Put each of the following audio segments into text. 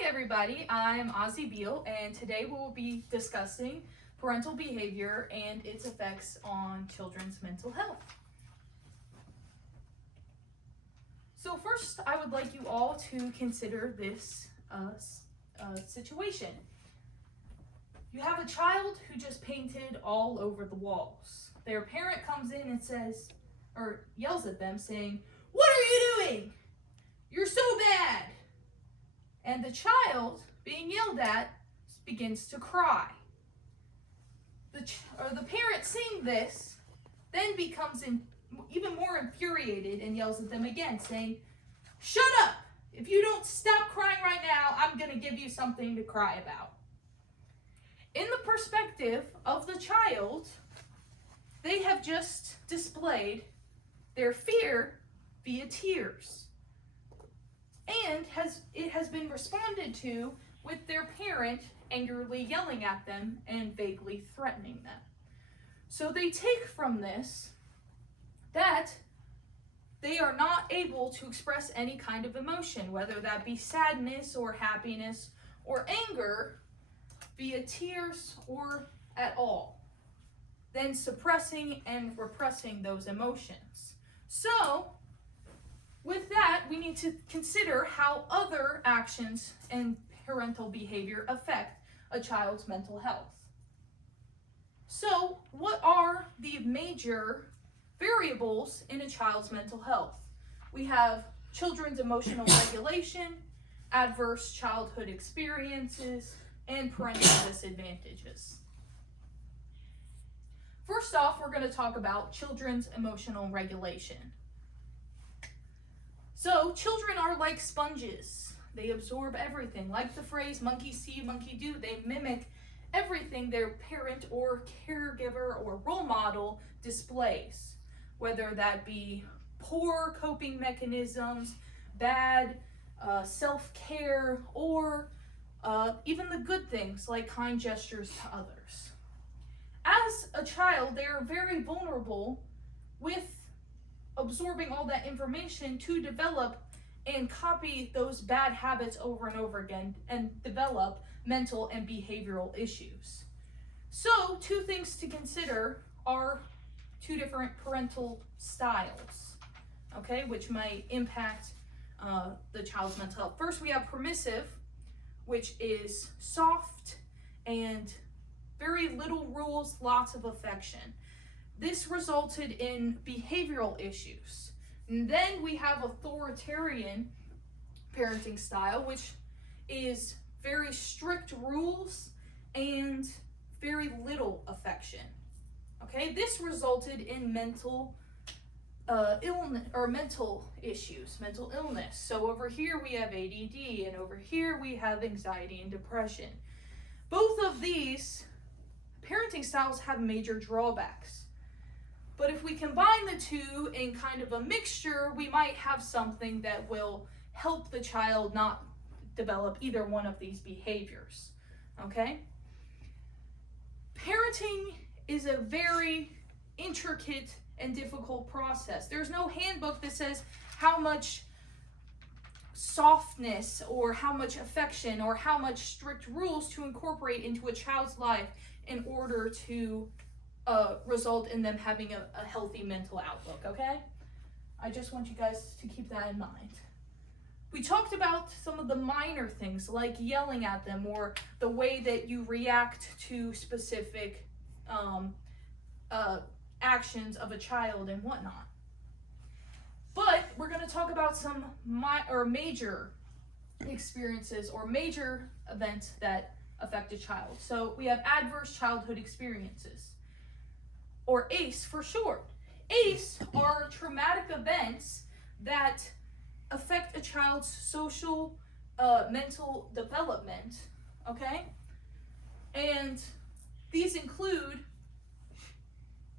Hi everybody, I'm Ozzy Beal, and today we will be discussing parental behavior and its effects on children's mental health. So first, I would like you all to consider this situation. You have a child who just painted all over the walls. Their parent comes in and says, or yells at them saying, "What are you doing? You're so bad." And the child, being yelled at, begins to cry. The parent seeing this then becomes even more infuriated and yells at them again, saying, "Shut up! If you don't stop crying right now, I'm going to give you something to cry about." In the perspective of the child, they have just displayed their fear via tears. And it has been responded to with their parent angrily yelling at them and vaguely threatening them. So they take from this that they are not able to express any kind of emotion, whether that be sadness or happiness or anger, via tears or at all, then suppressing and repressing those emotions. So, with that, we need to consider how other actions and parental behavior affect a child's mental health. So, what are the major variables in a child's mental health? We have children's emotional regulation, adverse childhood experiences, and parental disadvantages. First off, we're going to talk about children's emotional regulation. So, children are like sponges. They absorb everything. Like the phrase, monkey see, monkey do, they mimic everything their parent or caregiver or role model displays, whether that be poor coping mechanisms, bad self-care, or even the good things like kind gestures to others. As a child, they are very vulnerable with absorbing all that information to develop and copy those bad habits over and over again and develop mental and behavioral issues. So, two things to consider are two different parental styles, okay, which might impact the child's mental health. First, we have permissive, which is soft and very little rules, lots of affection. This resulted in behavioral issues. And then we have authoritarian parenting style, which is very strict rules and very little affection. Okay, this resulted in mental illness or mental issues, mental illness. So over here we have ADD, and over here we have anxiety and depression. Both of these parenting styles have major drawbacks. But if we combine the two in kind of a mixture, we might have something that will help the child not develop either one of these behaviors, okay? Parenting is a very intricate and difficult process. There's no handbook that says how much softness or how much affection or how much strict rules to incorporate into a child's life in order to result in them having a healthy mental outlook, okay? I just want you guys to keep that in mind. We talked about some of the minor things like yelling at them or the way that you react to specific actions of a child and whatnot. But we're going to talk about some major experiences or major events that affect a child. So we have adverse childhood experiences, or ACE for short. ACE are traumatic events that affect a child's social, mental development, okay? And these include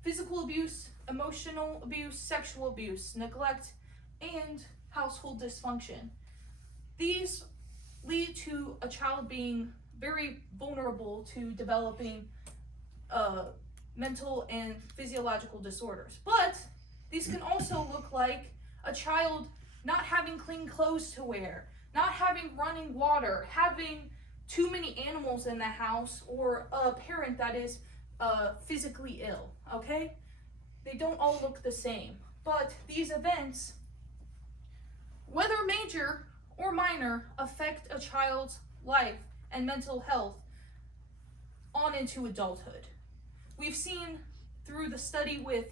physical abuse, emotional abuse, sexual abuse, neglect, and household dysfunction. These lead to a child being very vulnerable to developing mental and physiological disorders. But these can also look like a child not having clean clothes to wear, not having running water, having too many animals in the house, or a parent that is physically ill, okay? They don't all look the same, but these events, whether major or minor, affect a child's life and mental health on into adulthood. We've seen through the study with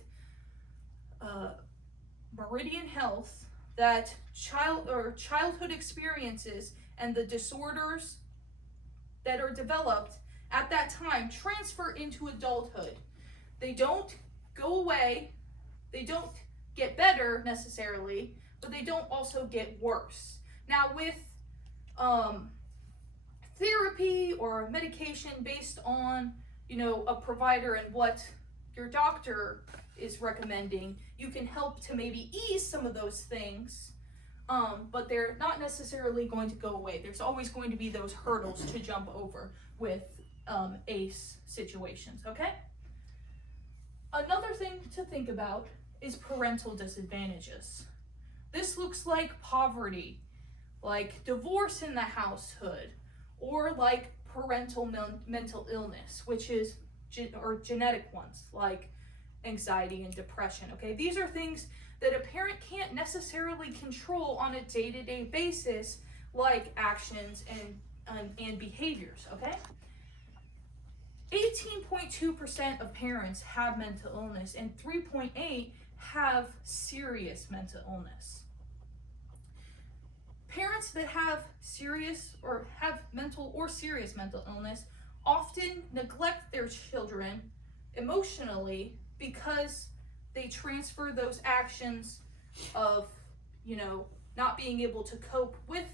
Meridian Health that childhood experiences and the disorders that are developed at that time transfer into adulthood. They don't go away, they don't get better necessarily, but they don't also get worse. Now with therapy or medication based on, a provider and what your doctor is recommending, you can help to maybe ease some of those things, but they're not necessarily going to go away. There's always going to be those hurdles to jump over with ACE situations, okay? Another thing to think about is parental disadvantages. This looks like poverty, like divorce in the household, or like parental mental illness, which is or genetic ones like anxiety and depression, okay? These are things that a parent can't necessarily control on a day-to-day basis, like actions and behaviors, okay? 18.2% of parents have mental illness and 3.8% have serious mental illness. Parents that have serious or have mental or serious mental illness often neglect their children emotionally because they transfer those actions of, not being able to cope with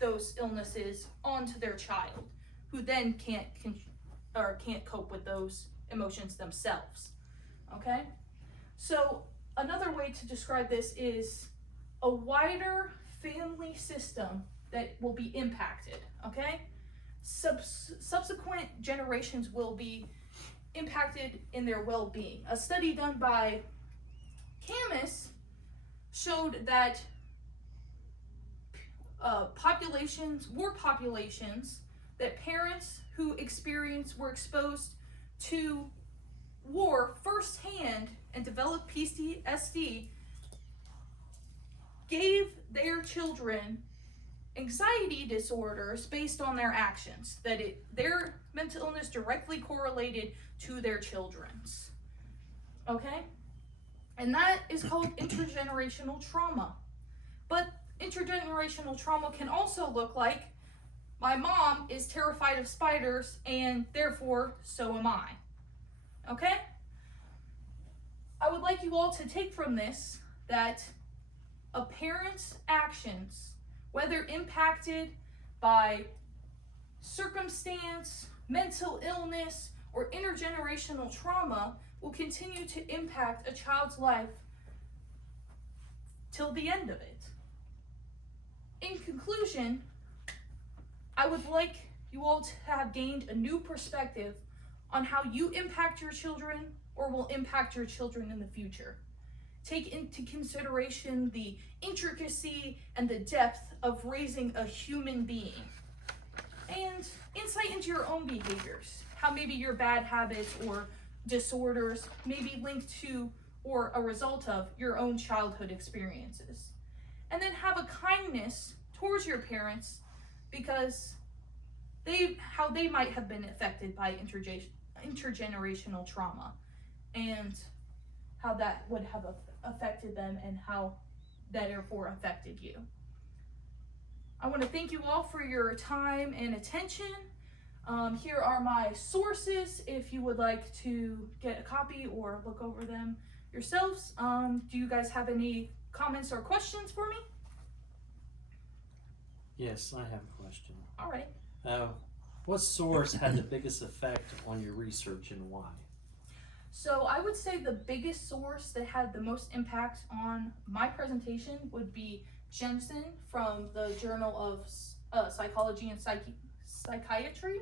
those illnesses onto their child, who then can't cope with those emotions themselves, okay? So another way to describe this is a wider family system that will be impacted, okay? Subsequent generations will be impacted in their well-being. A study done by Camus showed that war populations that parents who were exposed to war firsthand and developed PTSD gave their children anxiety disorders based on their actions, their mental illness directly correlated to their children's, okay? And that is called intergenerational trauma. But intergenerational trauma can also look like, my mom is terrified of spiders and therefore so am I, okay? I would like you all to take from this that a parent's actions, whether impacted by circumstance, mental illness, or intergenerational trauma, will continue to impact a child's life till the end of it. In conclusion, I would like you all to have gained a new perspective on how you impact your children or will impact your children in the future. Take into consideration the intricacy and the depth of raising a human being, and insight into your own behaviors, how maybe your bad habits or disorders may be linked to or a result of your own childhood experiences. And then have a kindness towards your parents because how they might have been affected by intergenerational trauma and how that would have affected them and how that therefore affected you. I want to thank you all for your time and attention. Here are my sources if you would like to get a copy or look over them yourselves. Do you guys have any comments or questions for me? Yes, I have a question. All right. What source had the biggest effect on your research and why? So I would say the biggest source that had the most impact on my presentation would be Jensen from the Journal of Psychology and Psychiatry.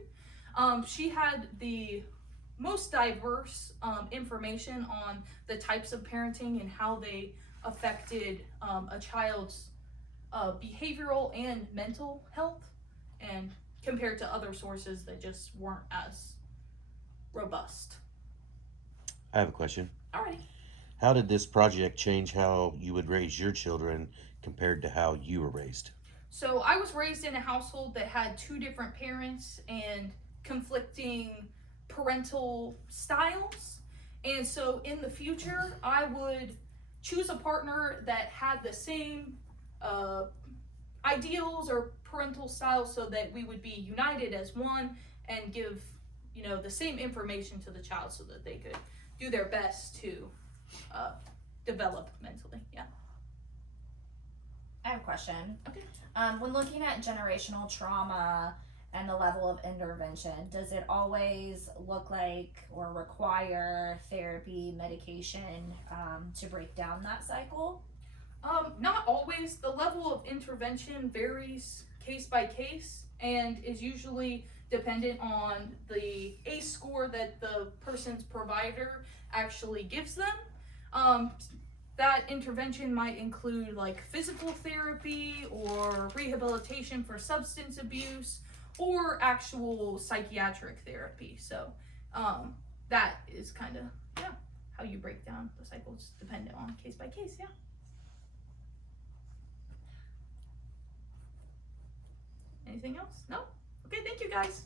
She had the most diverse information on the types of parenting and how they affected a child's behavioral and mental health, and compared to other sources that just weren't as robust. I have a question. Alrighty. How did this project change how you would raise your children compared to how you were raised? So I was raised in a household that had two different parents and conflicting parental styles. And so in the future, I would choose a partner that had the same ideals or parental styles so that we would be united as one and give, the same information to the child so that they could do their best to develop mentally. Yeah. I have a question. Okay. When looking at generational trauma and the level of intervention, does it always look like or require therapy, medication to break down that cycle? Not always. The level of intervention varies case by case and is usually dependent on the ACE score that the person's provider actually gives them. That intervention might include like physical therapy or rehabilitation for substance abuse or actual psychiatric therapy. So that is kind of how you break down the cycles, dependent on case by case. Yeah. Anything else? No? Okay, thank you guys.